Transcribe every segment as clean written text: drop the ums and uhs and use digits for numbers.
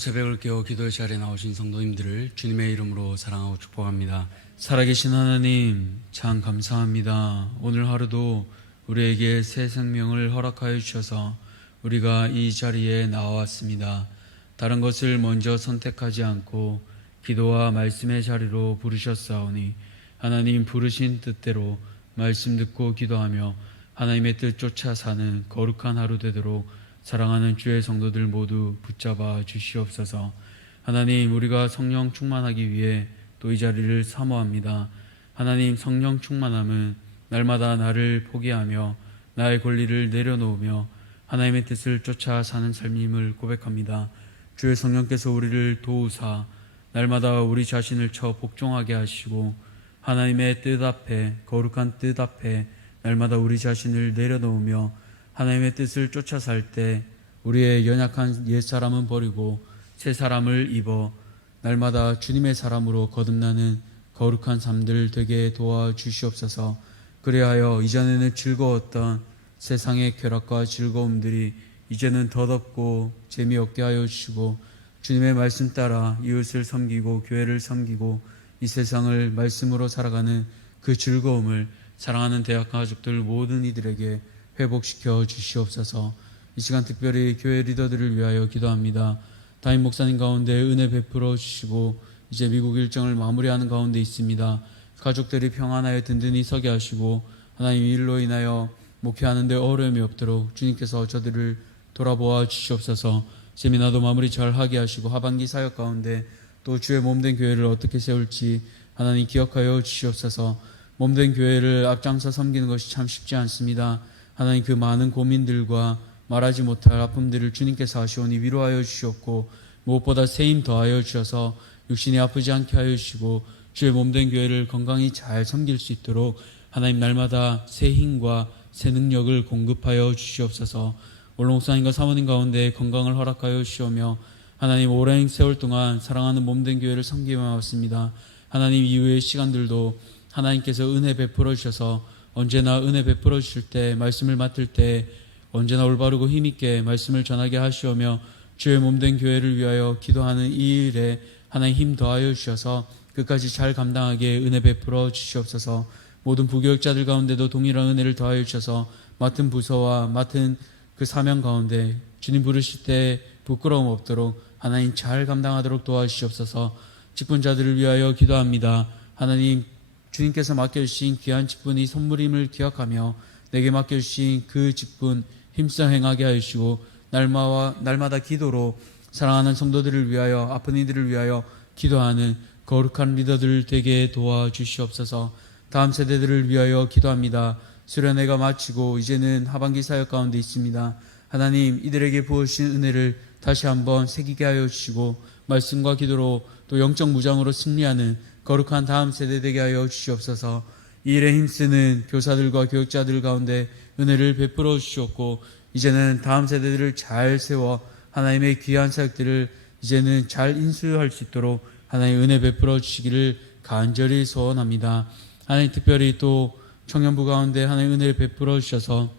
새벽을 깨워 기도의 자리에 나오신 성도님들을 주님의 이름으로 사랑하고 축복합니다. 살아계신 하나님, 참 감사합니다. 오늘 하루도 우리에게 새 생명을 허락하여 주셔서 우리가 이 자리에 나왔습니다. 다른 것을 먼저 선택하지 않고 기도와 말씀의 자리로 부르셨사오니 하나님 부르신 뜻대로 말씀 듣고 기도하며 하나님의 뜻 쫓아 사는 거룩한 하루 되도록 사랑하는 주의 성도들 모두 붙잡아 주시옵소서. 하나님, 우리가 성령 충만하기 위해 또 이 자리를 사모합니다. 하나님, 성령 충만함은 날마다 나를 포기하며 나의 권리를 내려놓으며 하나님의 뜻을 쫓아 사는 삶임을 고백합니다. 주의 성령께서 우리를 도우사 날마다 우리 자신을 쳐 복종하게 하시고 하나님의 뜻 앞에, 거룩한 뜻 앞에 날마다 우리 자신을 내려놓으며 하나님의 뜻을 쫓아 살 때 우리의 연약한 옛사람은 버리고 새 사람을 입어 날마다 주님의 사람으로 거듭나는 거룩한 삶들 되게 도와주시옵소서. 그리하여 이전에는 즐거웠던 세상의 쾌락과 즐거움들이 이제는 덧없고 재미없게 하여 주시고 주님의 말씀 따라 이웃을 섬기고 교회를 섬기고 이 세상을 말씀으로 살아가는 그 즐거움을 사랑하는 대학 가족들 모든 이들에게 회복시켜 주시옵소서. 이 시간 특별히 교회 리더들을 위하여 기도합니다. 담임 목사님 가운데 은혜 베풀어 주시고 이제 미국 일정을 마무리하는 가운데 있습니다. 가족들이 평안하여 든든히 서게 하시고 하나님 일로 인하여 목회하는 데 어려움이 없도록 주님께서 저들을 돌아보아 주시옵소서. 세미나도 마무리 잘 하게 하시고 하반기 사역 가운데 또 주의 몸된 교회를 어떻게 세울지 하나님 기억하여 주시옵소서. 몸된 교회를 앞장서 섬기는 것이 참 쉽지 않습니다. 하나님, 그 많은 고민들과 말하지 못할 아픔들을 주님께서 하시오니 위로하여 주시옵고 무엇보다 새 힘 더하여 주셔서 육신이 아프지 않게 하여 주시고 주의 몸된 교회를 건강히 잘 섬길 수 있도록 하나님 날마다 새 힘과 새 능력을 공급하여 주시옵소서. 오늘 목사님과 사모님 가운데 건강을 허락하여 주시오며 하나님 오랜 세월 동안 사랑하는 몸된 교회를 섬기며 왔습니다. 하나님 이후의 시간들도 하나님께서 은혜 베풀어 주셔서 언제나 은혜 베풀어 주실 때 말씀을 맡을 때 언제나 올바르고 힘있게 말씀을 전하게 하시오며 주의 몸된 교회를 위하여 기도하는 이 일에 하나님 힘 더하여 주셔서 끝까지 잘 감당하게 은혜 베풀어 주시옵소서. 모든 부교육자들 가운데도 동일한 은혜를 더하여 주셔서 맡은 부서와 맡은 그 사명 가운데 주님 부르실 때 부끄러움 없도록 하나님 잘 감당하도록 도와주시옵소서. 직분자들을 위하여 기도합니다. 하나님, 주님께서 맡겨주신 귀한 직분이 선물임을 기억하며 내게 맡겨주신 그 직분 힘써 행하게 하여 주시고 날마다 기도로 사랑하는 성도들을 위하여 아픈 이들을 위하여 기도하는 거룩한 리더들 되게 도와주시옵소서. 다음 세대들을 위하여 기도합니다. 수련회가 마치고 이제는 하반기 사역 가운데 있습니다. 하나님, 이들에게 부어주신 은혜를 다시 한번 새기게 하여 주시고 말씀과 기도로 또 영적 무장으로 승리하는 거룩한 다음 세대 되게 하여 주시옵소서. 이 일에 힘쓰는 교사들과 교육자들 가운데 은혜를 베풀어 주시옵고 이제는 다음 세대들을 잘 세워 하나님의 귀한 사역들을 이제는 잘 인수할 수 있도록 하나님 은혜 베풀어 주시기를 간절히 소원합니다. 하나님, 특별히 또 청년부 가운데 하나님 은혜를 베풀어 주셔서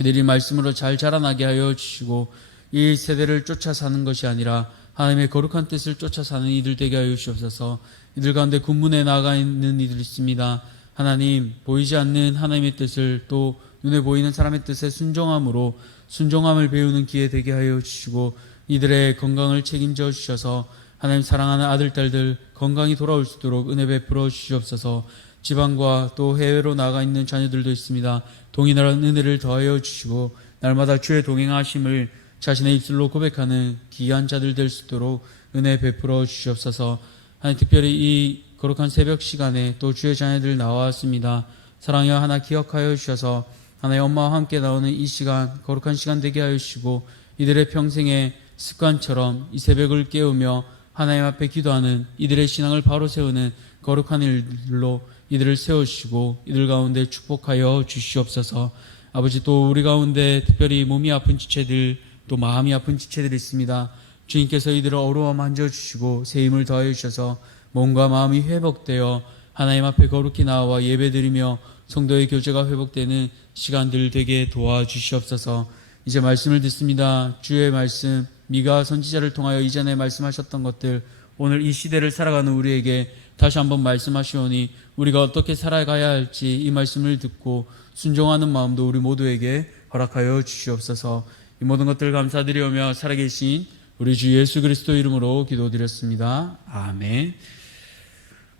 이들이 말씀으로 잘 자라나게 하여 주시고 이 세대를 쫓아 사는 것이 아니라 하나님의 거룩한 뜻을 쫓아 사는 이들 되게 하여 주시옵소서. 이들 가운데 군문에 나가 있는 이들 있습니다. 하나님, 보이지 않는 하나님의 뜻을 또 눈에 보이는 사람의 뜻에 순종함으로 순종함을 배우는 기회 되게 하여 주시고 이들의 건강을 책임져 주셔서 하나님 사랑하는 아들, 딸들 건강히 돌아올 수 있도록 은혜 베풀어 주시옵소서. 지방과 또 해외로 나가 있는 자녀들도 있습니다. 동일한 은혜를 더하여 주시고 날마다 주의 동행하심을 자신의 입술로 고백하는 귀한 자들 될 수 있도록 은혜 베풀어 주시옵소서. 하나님, 특별히 이 거룩한 새벽 시간에 또 주의 자녀들 나왔습니다. 사랑하여 하나 기억하여 주셔서 하나의 엄마와 함께 나오는 이 시간 거룩한 시간 되게 하여 주시고 이들의 평생의 습관처럼 이 새벽을 깨우며 하나님 앞에 기도하는 이들의 신앙을 바로 세우는 거룩한 일로 이들을 세우시고 이들 가운데 축복하여 주시옵소서. 아버지, 또 우리 가운데 특별히 몸이 아픈 지체들 또 마음이 아픈 지체들이 있습니다. 주님께서 이들을 어루와 만져주시고 새 힘을 더하여 주셔서 몸과 마음이 회복되어 하나님 앞에 거룩히 나와 예배드리며 성도의 교제가 회복되는 시간들 되게 도와주시옵소서. 이제 말씀을 듣습니다. 주의 말씀, 미가 선지자를 통하여 이전에 말씀하셨던 것들, 오늘 이 시대를 살아가는 우리에게 다시 한번 말씀하시오니 우리가 어떻게 살아가야 할지 이 말씀을 듣고 순종하는 마음도 우리 모두에게 허락하여 주시옵소서. 이 모든 것들 감사드리오며 살아계신 우리 주 예수 그리스도 이름으로 기도드렸습니다. 아멘.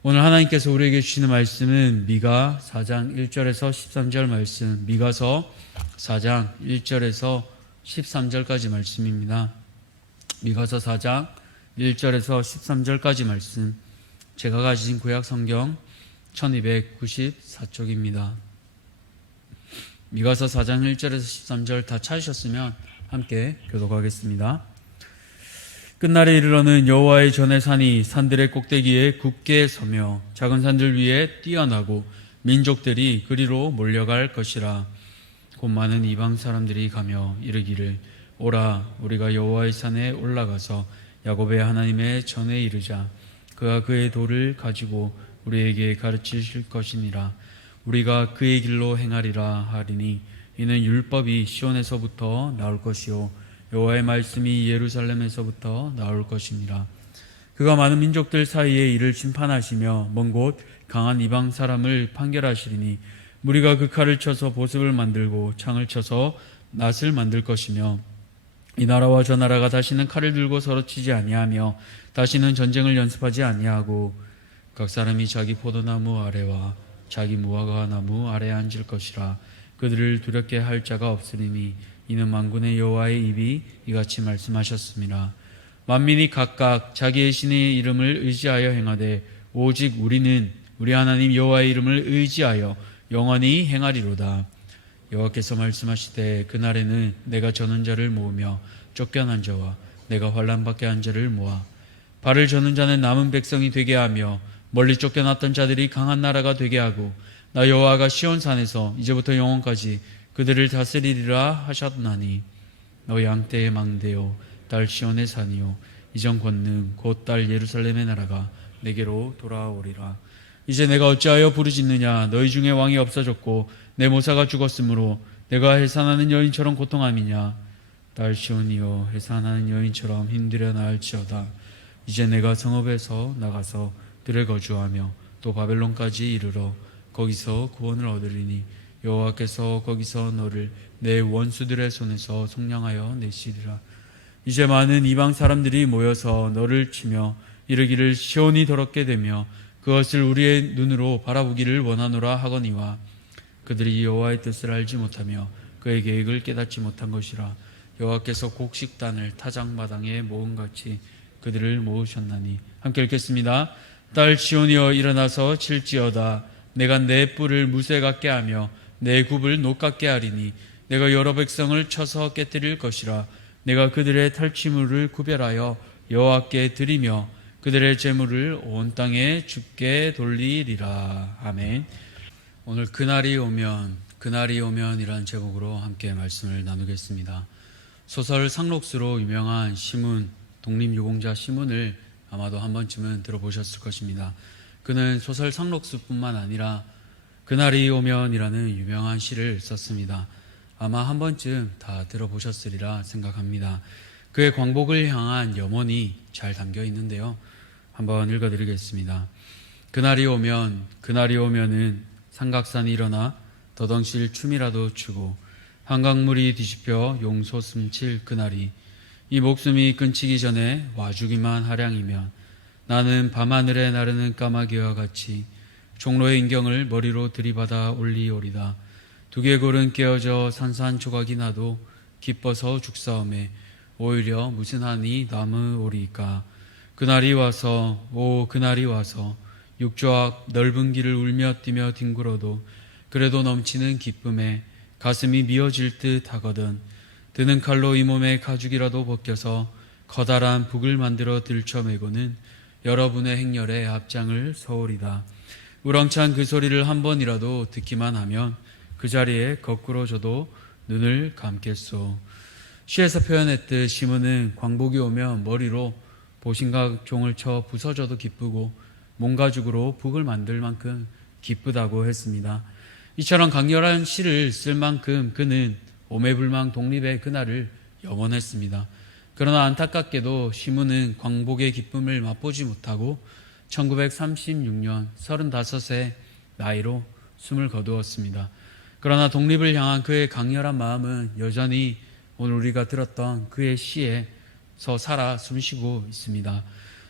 오늘 하나님께서 우리에게 주시는 말씀은 미가 4장 1절에서 13절 말씀, 미가서 4장 1절에서 13절까지 말씀입니다. 미가서 4장 1절에서 13절까지 말씀, 제가 가진 구약 성경 1294쪽입니다. 미가서 4장 1절에서 13절 다 찾으셨으면 함께 교독하겠습니다. 끝날에 이르러는 여호와의 전의 산이 산들의 꼭대기에 굳게 서며 작은 산들 위에 뛰어나고 민족들이 그리로 몰려갈 것이라. 곧 많은 이방 사람들이 가며 이르기를 오라 우리가 여호와의 산에 올라가서 야곱의 하나님의 전에 이르자. 그가 그의 도를 가지고 우리에게 가르치실 것이니라. 우리가 그의 길로 행하리라 하리니 이는 율법이 시온에서부터 나올 것이요 여호와의 말씀이 예루살렘에서부터 나올 것이니라. 그가 많은 민족들 사이에 이를 심판하시며 먼 곳 강한 이방 사람을 판결하시리니 무리가 그 칼을 쳐서 보습을 만들고 창을 쳐서 낫을 만들 것이며 이 나라와 저 나라가 다시는 칼을 들고 서로 치지 아니하며 다시는 전쟁을 연습하지 아니하고 각 사람이 자기 포도나무 아래와 자기 무화과 나무 아래에 앉을 것이라. 그들을 두렵게 할 자가 없으리니 이는 만군의 여호와의 입이 이같이 말씀하셨습니다. 만민이 각각 자기의 신의 이름을 의지하여 행하되 오직 우리는 우리 하나님 여호와의 이름을 의지하여 영원히 행하리로다. 여호와께서 말씀하시되 그날에는 내가 저는 자를 모으며 쫓겨난 자와 내가 환난받게 한 자를 모아 발을 저는 자는 남은 백성이 되게 하며 멀리 쫓겨났던 자들이 강한 나라가 되게 하고 나 여호와가 시온산에서 이제부터 영원까지 그들을 다스리리라 하셨나니 너 양떼의 망대요 딸 시온의 산이요 이전 권능 곧 딸 예루살렘의 나라가 내게로 돌아오리라. 이제 내가 어찌하여 부르짖느냐. 너희 중에 왕이 없어졌고 내 모사가 죽었으므로 내가 해산하는 여인처럼 고통함이냐. 딸 시온이여 해산하는 여인처럼 힘들여 나을지어다. 이제 내가 성읍에서 나가서 들에 거주하며 또 바벨론까지 이르러 거기서 구원을 얻으리니 여호와께서 거기서 너를 내 원수들의 손에서 속량하여 내시리라. 이제 많은 이방 사람들이 모여서 너를 치며 이르기를 시온이 더럽게 되며 그것을 우리의 눈으로 바라보기를 원하노라 하거니와 그들이 여호와의 뜻을 알지 못하며 그의 계획을 깨닫지 못한 것이라. 여호와께서 곡식단을 타작마당에 모음같이 그들을 모으셨나니. 함께 읽겠습니다. 딸 시온이여 일어나서 칠지어다. 내가 내 뿔을 무쇠 같게 하며 내 굽을 녹 같게 하리니 내가 여러 백성을 쳐서 깨뜨릴 것이라. 내가 그들의 탈취물을 구별하여 여호와께 드리며 그들의 재물을 온 땅에 주께 돌리리라. 아멘. 오늘 그날이 오면이라는 제목으로 함께 말씀을 나누겠습니다. 소설 상록수로 유명한 시문, 독립유공자 시문을 아마도 한 번쯤은 들어보셨을 것입니다. 그는 소설 상록수뿐만 아니라 그날이 오면이라는 유명한 시를 썼습니다. 아마 한 번쯤 다 들어보셨으리라 생각합니다. 그의 광복을 향한 염원이 잘 담겨 있는데요. 한번 읽어드리겠습니다. 그날이 오면은 삼각산이 일어나 더덩실 춤이라도 추고 한강물이 뒤집혀 용솟음 칠 그날이 이 목숨이 끊기기 전에 와주기만 하량이면 나는 밤하늘에 나르는 까마귀와 같이 종로의 인경을 머리로 들이받아 올리오리다. 두개골은 깨어져 산산조각이 나도 기뻐서 죽사오매 오히려 무슨 한이 남으오리까. 그날이 와서 육조 앞 넓은 길을 울며 뛰며 뒹굴어도 그래도 넘치는 기쁨에 가슴이 미어질 듯 하거든. 드는 칼로 이 몸의 가죽이라도 벗겨서 커다란 북을 만들어 들쳐매고는 여러분의 행렬에 앞장을 서오리다. 우렁찬 그 소리를 한 번이라도 듣기만 하면 그 자리에 거꾸로 저도 눈을 감겠소. 시에서 표현했듯 시문은 광복이 오면 머리로 보신각 종을 쳐 부서져도 기쁘고 몸가죽으로 북을 만들 만큼 기쁘다고 했습니다. 이처럼 강렬한 시를 쓸 만큼 그는 오매불망 독립의 그날을 염원했습니다. 그러나 안타깝게도 시몬은 광복의 기쁨을 맛보지 못하고 1936년 35세 나이로 숨을 거두었습니다. 그러나 독립을 향한 그의 강렬한 마음은 여전히 오늘 우리가 들었던 그의 시에서 살아 숨쉬고 있습니다.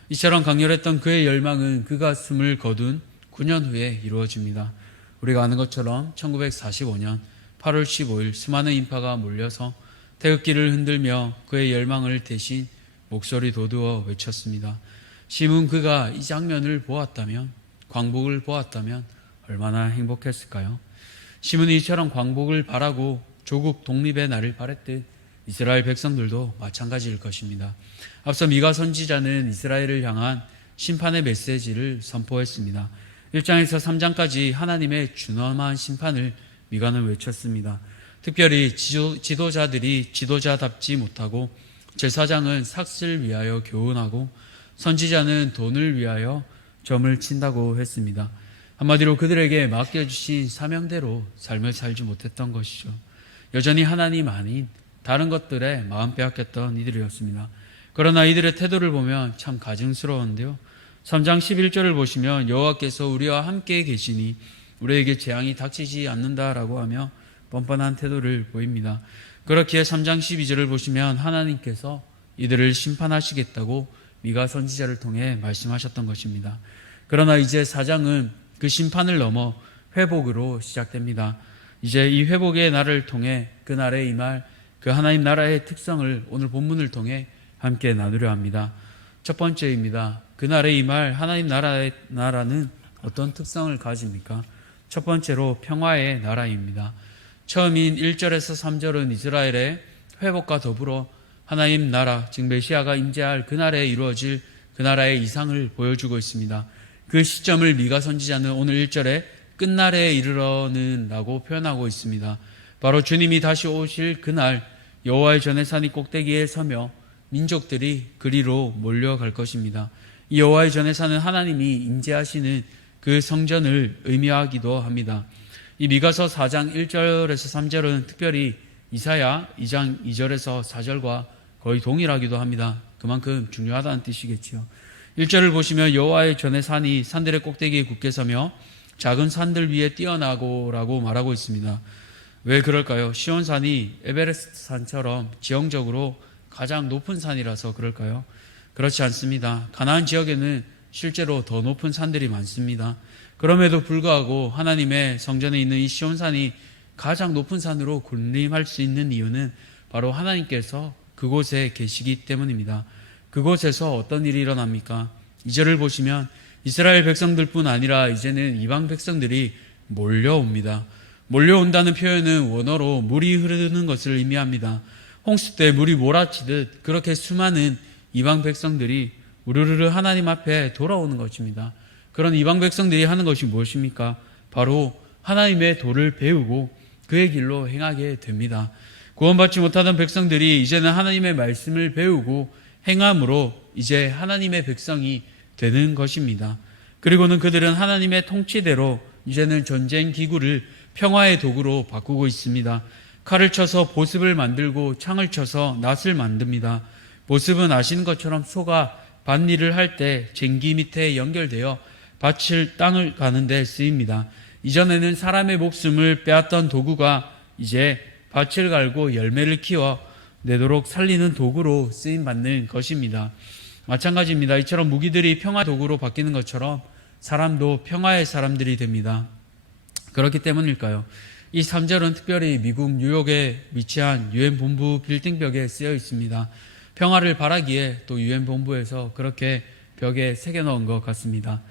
이처럼 강렬했던 그의 열망은 그가 숨을 거둔 9년 후에 이루어집니다. 우리가 아는 것처럼 1945년 8월 15일 수많은 인파가 몰려서 태극기를 흔들며 그의 열망을 대신 목소리 돋우어 외쳤습니다. 시몬 그가 이 장면을 보았다면, 광복을 보았다면 얼마나 행복했을까요? 시몬이 이처럼 광복을 바라고 조국 독립의 날을 바랬듯 이스라엘 백성들도 마찬가지일 것입니다. 앞서 미가 선지자는 이스라엘을 향한 심판의 메시지를 선포했습니다. 1장에서 3장까지 하나님의 준엄한 심판을 미가는 외쳤습니다. 특별히 지도자들이 지도자답지 못하고 제사장은 삭슬 위하여 교훈하고 선지자는 돈을 위하여 점을 친다고 했습니다. 한마디로 그들에게 맡겨주신 사명대로 삶을 살지 못했던 것이죠. 여전히 하나님 아닌 다른 것들에 마음 빼앗겼던 이들이었습니다. 그러나 이들의 태도를 보면 참 가증스러운데요. 3장 11절을 보시면 여호와께서 우리와 함께 계시니 우리에게 재앙이 닥치지 않는다라고 하며 뻔뻔한 태도를 보입니다. 그렇기에 3장 12절을 보시면 하나님께서 이들을 심판하시겠다고 미가 선지자를 통해 말씀하셨던 것입니다. 그러나 이제 4장은 그 심판을 넘어 회복으로 시작됩니다. 이제 이 회복의 날을 통해 그 날에 임할 그 하나님 나라의 특성을 오늘 본문을 통해 함께 나누려 합니다. 첫 번째입니다. 그 날에 임할 하나님 나라는 어떤 특성을 가집니까? 첫 번째로 평화의 나라입니다. 처음인 1절에서 3절은 이스라엘의 회복과 더불어 하나님 나라, 즉 메시아가 임재할 그날에 이루어질 그 나라의 이상을 보여주고 있습니다. 그 시점을 미가 선지자는 오늘 1절에 끝날에 이르러는 라고 표현하고 있습니다. 바로 주님이 다시 오실 그날 여호와의 전의 산이 꼭대기에 서며 민족들이 그리로 몰려갈 것입니다. 이 여호와의 전의 산은 하나님이 임재하시는 그 성전을 의미하기도 합니다. 이 미가서 4장 1절에서 3절은 특별히 이사야 2장 2절에서 4절과 거의 동일하기도 합니다. 그만큼 중요하다는 뜻이겠지요. 1절을 보시면 여호와의 전의 산이 산들의 꼭대기에 굳게 서며 작은 산들 위에 뛰어나고라고 말하고 있습니다. 왜 그럴까요? 시온산이 에베레스트 산처럼 지형적으로 가장 높은 산이라서 그럴까요? 그렇지 않습니다. 가나안 지역에는 실제로 더 높은 산들이 많습니다. 그럼에도 불구하고 하나님의 성전에 있는 이 시온산이 가장 높은 산으로 군림할 수 있는 이유는 바로 하나님께서 그곳에 계시기 때문입니다. 그곳에서 어떤 일이 일어납니까? 2절을 보시면 이스라엘 백성들뿐 아니라 이제는 이방 백성들이 몰려옵니다. 몰려온다는 표현은 원어로 물이 흐르는 것을 의미합니다. 홍수 때 물이 몰아치듯 그렇게 수많은 이방 백성들이 우르르르 하나님 앞에 돌아오는 것입니다. 그런 이방 백성들이 하는 것이 무엇입니까? 바로 하나님의 도를 배우고 그의 길로 행하게 됩니다. 구원받지 못하던 백성들이 이제는 하나님의 말씀을 배우고 행함으로 이제 하나님의 백성이 되는 것입니다. 그리고는 그들은 하나님의 통치대로 이제는 전쟁 기구를 평화의 도구로 바꾸고 있습니다. 칼을 쳐서 보습을 만들고 창을 쳐서 낫을 만듭니다. 보습은 아시는 것처럼 소가 밭일을 할 때 쟁기 밑에 연결되어 밭을 땅을 가는 데 쓰입니다. 이전에는 사람의 목숨을 빼앗던 도구가 이제 밭을 갈고 열매를 키워 내도록 살리는 도구로 쓰임받는 것입니다. 마찬가지입니다. 이처럼 무기들이 평화 도구로 바뀌는 것처럼 사람도 평화의 사람들이 됩니다. 그렇기 때문일까요? 이 3절은 특별히 미국 뉴욕에 위치한 유엔 본부 빌딩벽에 쓰여 있습니다. 평화를 바라기에 또 유엔 본부에서 그렇게 벽에 새겨넣은 것 같습니다.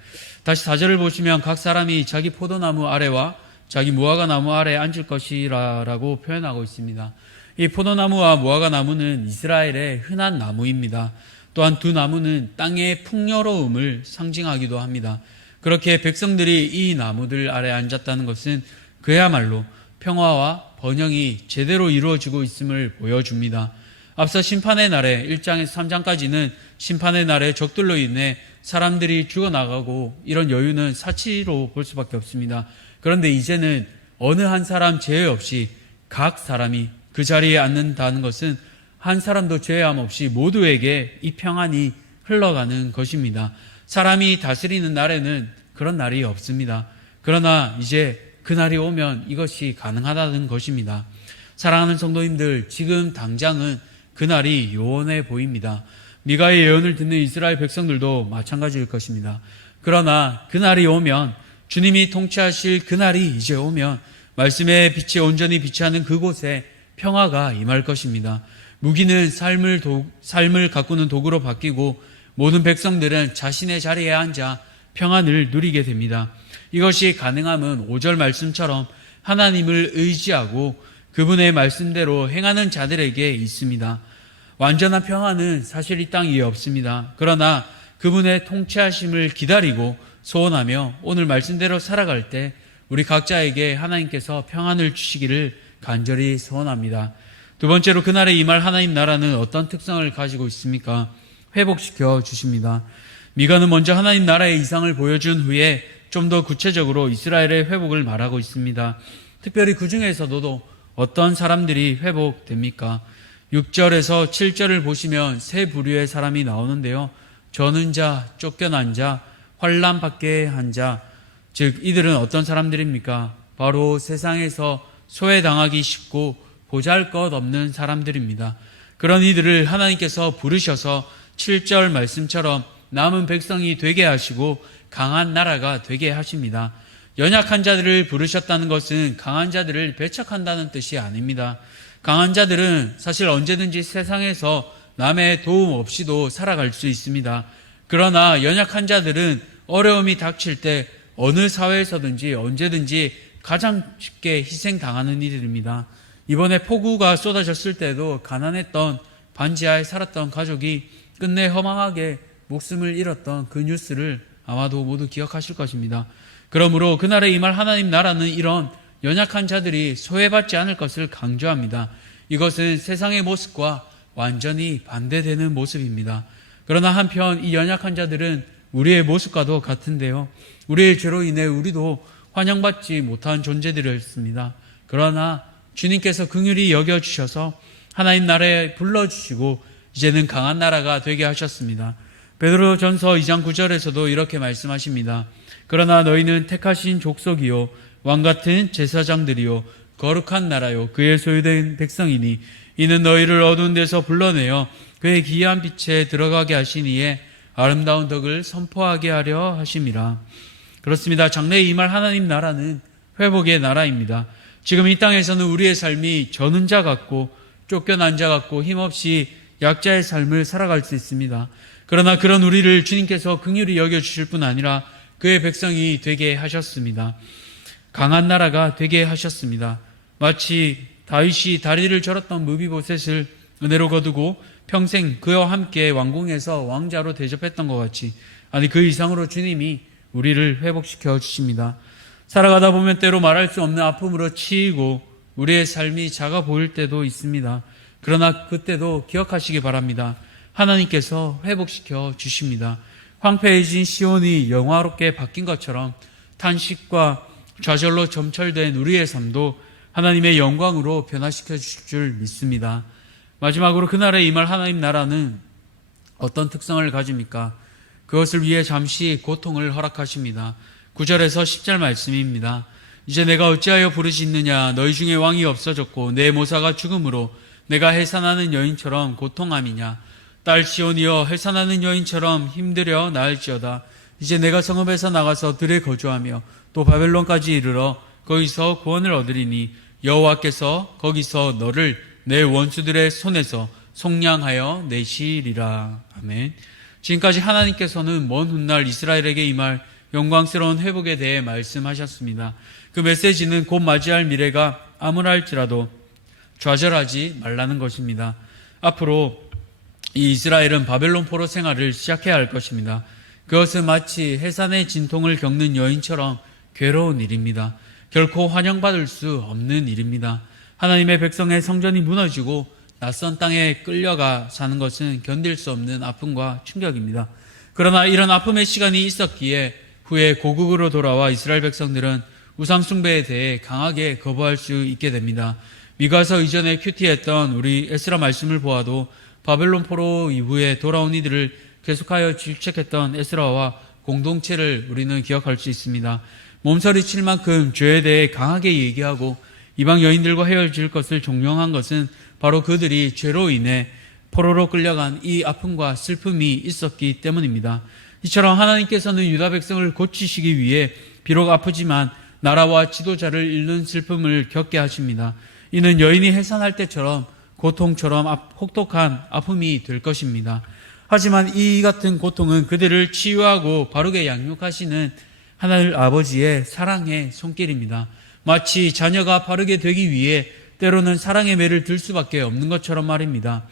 다시 4절을 보시면 각 사람이 자기 포도나무 아래와 자기 무화과 나무 아래에 앉을 것이라고 표현하고 있습니다. 이 포도나무와 무화과 나무는 이스라엘의 흔한 나무입니다. 또한 두 나무는 땅의 풍요로움을 상징하기도 합니다. 그렇게 백성들이 이 나무들 아래 앉았다는 것은 그야말로 평화와 번영이 제대로 이루어지고 있음을 보여줍니다. 앞서 심판의 날에 1장에서 3장까지는 심판의 날에 적들로 인해 사람들이 죽어나가고 이런 여유는 사치로 볼 수밖에 없습니다. 그런데 이제는 어느 한 사람 제외 없이 각 사람이 그 자리에 앉는다는 것은 한 사람도 제한 없이 모두에게 이 평안이 흘러가는 것입니다. 사람이 다스리는 날에는 그런 날이 없습니다. 그러나 이제 그 날이 오면 이것이 가능하다는 것입니다. 사랑하는 성도님들, 지금 당장은 그 날이 요원해 보입니다. 미가의 예언을 듣는 이스라엘 백성들도 마찬가지일 것입니다. 그러나 그 날이 오면, 주님이 통치하실 그 날이 이제 오면 말씀의 빛이 온전히 비치하는 그곳에 평화가 임할 것입니다. 무기는 삶을 가꾸는 도구로 바뀌고 모든 백성들은 자신의 자리에 앉아 평안을 누리게 됩니다. 이것이 가능함은 5절 말씀처럼 하나님을 의지하고 그분의 말씀대로 행하는 자들에게 있습니다. 완전한 평안은 사실 이 땅 위에 없습니다. 그러나 그분의 통치하심을 기다리고 소원하며 오늘 말씀대로 살아갈 때 우리 각자에게 하나님께서 평안을 주시기를 간절히 소원합니다. 두 번째로 그날에 임할 하나님 나라는 어떤 특성을 가지고 있습니까? 회복시켜 주십니다. 미가는 먼저 하나님 나라의 이상을 보여준 후에 좀 더 구체적으로 이스라엘의 회복을 말하고 있습니다. 특별히 그 중에서도 어떤 사람들이 회복됩니까? 6절에서 7절을 보시면 세 부류의 사람이 나오는데요. 저는 자, 쫓겨난 자, 환난 받게 한 자, 즉 이들은 어떤 사람들입니까? 바로 세상에서 소외당하기 쉽고 보잘것없는 사람들입니다. 그런 이들을 하나님께서 부르셔서 7절 말씀처럼 남은 백성이 되게 하시고 강한 나라가 되게 하십니다. 연약한 자들을 부르셨다는 것은 강한 자들을 배척한다는 뜻이 아닙니다. 강한 자들은 사실 언제든지 세상에서 남의 도움 없이도 살아갈 수 있습니다. 그러나 연약한 자들은 어려움이 닥칠 때 어느 사회에서든지 언제든지 가장 쉽게 희생당하는 이들입니다. 이번에 폭우가 쏟아졌을 때도 가난했던 반지하에 살았던 가족이 끝내 허망하게 목숨을 잃었던 그 뉴스를 아마도 모두 기억하실 것입니다. 그러므로 그날에 임할 하나님 나라는 이런 연약한 자들이 소외받지 않을 것을 강조합니다. 이것은 세상의 모습과 완전히 반대되는 모습입니다. 그러나 한편 이 연약한 자들은 우리의 모습과도 같은데요. 우리의 죄로 인해 우리도 환영받지 못한 존재들이었습니다. 그러나 주님께서 긍휼히 여겨주셔서 하나님 나라에 불러주시고 이제는 강한 나라가 되게 하셨습니다. 베드로전서 2장 9절에서도 이렇게 말씀하십니다. 그러나 너희는 택하신 족속이요 왕같은 제사장들이요 거룩한 나라요 그의 소유된 백성이니 이는 너희를 어두운 데서 불러내어 그의 기이한 빛에 들어가게 하시니에 아름다운 덕을 선포하게 하려 하심이라. 그렇습니다. 장래에 임할 하나님 나라는 회복의 나라입니다. 지금 이 땅에서는 우리의 삶이 저는 자 같고 쫓겨난 자 같고 힘없이 약자의 삶을 살아갈 수 있습니다. 그러나 그런 우리를 주님께서 긍휼히 여겨주실 뿐 아니라 그의 백성이 되게 하셨습니다. 강한 나라가 되게 하셨습니다. 마치 다윗이 다리를 절었던 무비보셋을 은혜로 거두고 평생 그와 함께 왕궁에서 왕자로 대접했던 것 같이, 아니 그 이상으로 주님이 우리를 회복시켜 주십니다. 살아가다 보면 때로 말할 수 없는 아픔으로 치이고 우리의 삶이 작아 보일 때도 있습니다. 그러나 그때도 기억하시기 바랍니다. 하나님께서 회복시켜 주십니다. 황폐해진 시온이 영화롭게 바뀐 것처럼 탄식과 좌절로 점철된 우리의 삶도 하나님의 영광으로 변화시켜 주실 줄 믿습니다. 마지막으로 그날에 임할 하나님 나라는 어떤 특성을 가집니까? 그것을 위해 잠시 고통을 허락하십니다. 9절에서 10절 말씀입니다. 이제 내가 어찌하여 부르짖느냐? 너희 중에 왕이 없어졌고 내 모사가 죽음으로 내가 해산하는 여인처럼 고통함이냐? 딸 시온이여 해산하는 여인처럼 힘들여 나을지어다. 이제 내가 성읍에서 나가서 들에 거주하며 또 바벨론까지 이르러 거기서 구원을 얻으리니 여호와께서 거기서 너를 내 원수들의 손에서 속량하여 내시리라. 아멘. 지금까지 하나님께서는 먼 훗날 이스라엘에게 임할 영광스러운 회복에 대해 말씀하셨습니다. 그 메시지는 곧 맞이할 미래가 암울할지라도 좌절하지 말라는 것입니다. 앞으로 이 이스라엘은 바벨론 포로 생활을 시작해야 할 것입니다. 그것은 마치 해산의 진통을 겪는 여인처럼 괴로운 일입니다. 결코 환영받을 수 없는 일입니다. 하나님의 백성의 성전이 무너지고 낯선 땅에 끌려가 사는 것은 견딜 수 없는 아픔과 충격입니다. 그러나 이런 아픔의 시간이 있었기에 후에 고국으로 돌아와 이스라엘 백성들은 우상 숭배에 대해 강하게 거부할 수 있게 됩니다. 미가서 이전에 큐티했던 우리 에스라 말씀을 보아도 바벨론 포로 이후에 돌아온 이들을 계속하여 질책했던 에스라와 공동체를 우리는 기억할 수 있습니다. 몸서리칠 만큼 죄에 대해 강하게 얘기하고 이방 여인들과 헤어질 것을 종용한 것은 바로 그들이 죄로 인해 포로로 끌려간 이 아픔과 슬픔이 있었기 때문입니다. 이처럼 하나님께서는 유다 백성을 고치시기 위해 비록 아프지만 나라와 지도자를 잃는 슬픔을 겪게 하십니다. 이는 여인이 해산할 때처럼 고통처럼 혹독한 아픔이 될 것입니다. 하지만 이 같은 고통은 그들을 치유하고 바르게 양육하시는 하나님 아버지의 사랑의 손길입니다. 마치 자녀가 바르게 되기 위해 때로는 사랑의 매를 들 수밖에 없는 것처럼 말입니다.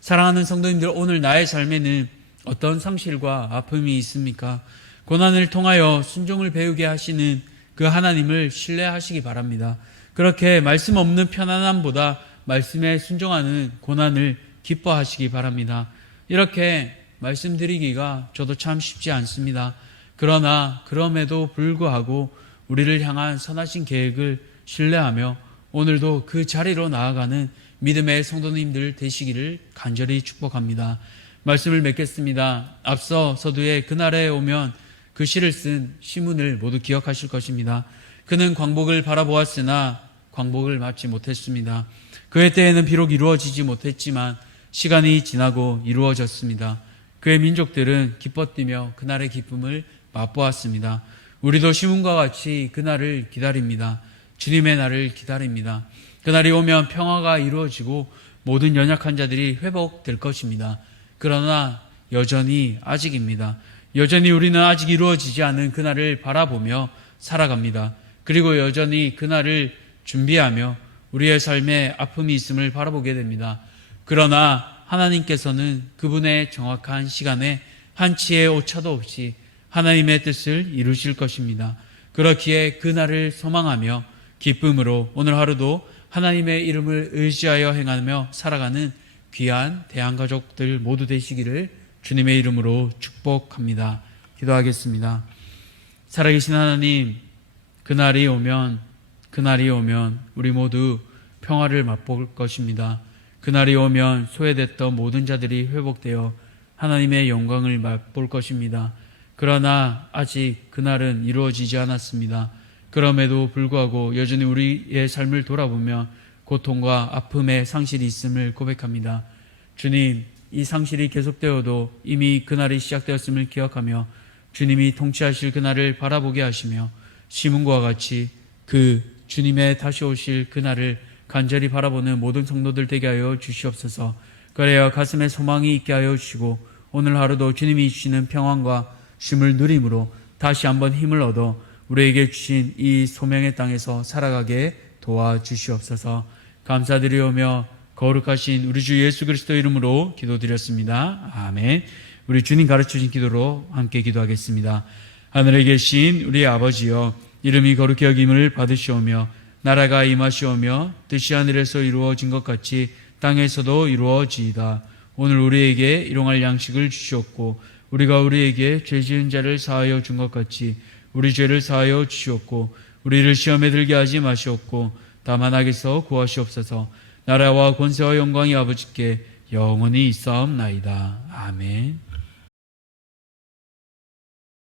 사랑하는 성도님들, 오늘 나의 삶에는 어떤 상실과 아픔이 있습니까? 고난을 통하여 순종을 배우게 하시는 그 하나님을 신뢰하시기 바랍니다. 그렇게 말씀 없는 편안함보다 말씀에 순종하는 고난을 기뻐하시기 바랍니다. 이렇게 말씀드리기가 저도 참 쉽지 않습니다. 그러나 그럼에도 불구하고 우리를 향한 선하신 계획을 신뢰하며 오늘도 그 자리로 나아가는 믿음의 성도님들 되시기를 간절히 축복합니다. 말씀을 맺겠습니다. 앞서 서두에 그날에 오면 그 시를 쓴 시문을 모두 기억하실 것입니다. 그는 광복을 바라보았으나 광복을 맞지 못했습니다. 그의 때에는 비록 이루어지지 못했지만 시간이 지나고 이루어졌습니다. 그의 민족들은 기뻐 뛰며 그날의 기쁨을 맛보았습니다. 우리도 시문과 같이 그날을 기다립니다. 주님의 날을 기다립니다. 그날이 오면 평화가 이루어지고 모든 연약한 자들이 회복될 것입니다. 그러나 여전히 아직입니다. 여전히 우리는 아직 이루어지지 않은 그날을 바라보며 살아갑니다. 그리고 여전히 그날을 준비하며 우리의 삶에 아픔이 있음을 바라보게 됩니다. 그러나 하나님께서는 그분의 정확한 시간에 한치의 오차도 없이 하나님의 뜻을 이루실 것입니다. 그렇기에 그날을 소망하며 기쁨으로 오늘 하루도 하나님의 이름을 의지하여 행하며 살아가는 귀한 대한가족들 모두 되시기를 주님의 이름으로 축복합니다. 기도하겠습니다. 살아계신 하나님, 그날이 오면 우리 모두 평화를 맛볼 것입니다. 그날이 오면 소외됐던 모든 자들이 회복되어 하나님의 영광을 맛볼 것입니다. 그러나 아직 그날은 이루어지지 않았습니다. 그럼에도 불구하고 여전히 우리의 삶을 돌아보며 고통과 아픔의 상실이 있음을 고백합니다. 주님, 이 상실이 계속되어도 이미 그날이 시작되었음을 기억하며 주님이 통치하실 그날을 바라보게 하시며 시문과 같이 그 주님의 다시 오실 그날을 간절히 바라보는 모든 성도들 되게 하여 주시옵소서. 그래야 가슴에 소망이 있게 하여 주시고 오늘 하루도 주님이 주시는 평안과 쉼을 누림으로 다시 한번 힘을 얻어 우리에게 주신 이 소명의 땅에서 살아가게 도와주시옵소서. 감사드리오며 거룩하신 우리 주 예수 그리스도 이름으로 기도드렸습니다. 아멘. 우리 주님 가르쳐주신 기도로 함께 기도하겠습니다. 하늘에 계신 우리 아버지여, 이름이 거룩히 여김을 받으시오며 나라가 임하시오며 뜻이 하늘에서 이루어진 것 같이 땅에서도 이루어지이다. 오늘 우리에게 일용할 양식을 주시옵고 우리가 우리에게 죄 지은 자를 사하여 준 것 같이 우리 죄를 사하여 주시옵고 우리를 시험에 들게 하지 마시옵고 다만 악에서 구하시옵소서. 나라와 권세와 영광이 아버지께 영원히 있사옵나이다. 아멘.